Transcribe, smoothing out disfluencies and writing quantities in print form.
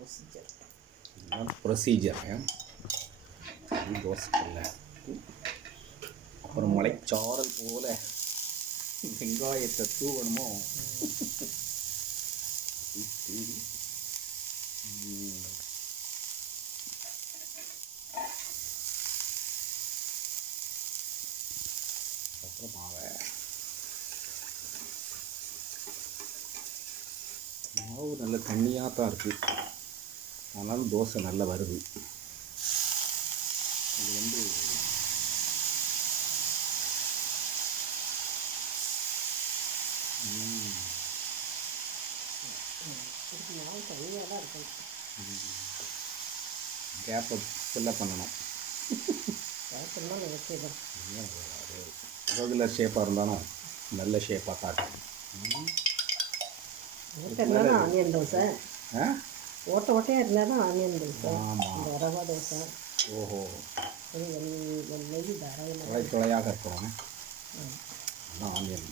இதுதான் ப்ரொசீஜர். தோசைக்கல்ல அப்புறம் மலைச்சாரல் போல வெங்காயத்தை தூவணுமோ தூவி அப்புறம் மாவு நல்ல தண்ணியாக தான் இருக்குது, ஆனாலும் தோசை நல்லா வருது. இது வந்து மாவு தனியாக தான் இருக்கும். கேப்பை ஃபில்லப் பண்ணணும். கேப்பெல்லாம் ஓகே தான். ரெகுலர் ஷேப்பாக இருந்தாலும் நல்ல ஷேப்பாக காட்டும். ஓட்டை ஆனியன் தோசை, ஓட்டையாக இருந்தால் தான் ஆனியன் தோசை. ஆமாம், ரவா தோசை. ஓஹோ, நெய் தாராளமாக துளை துளையாக இருக்கணும். ஆனியன்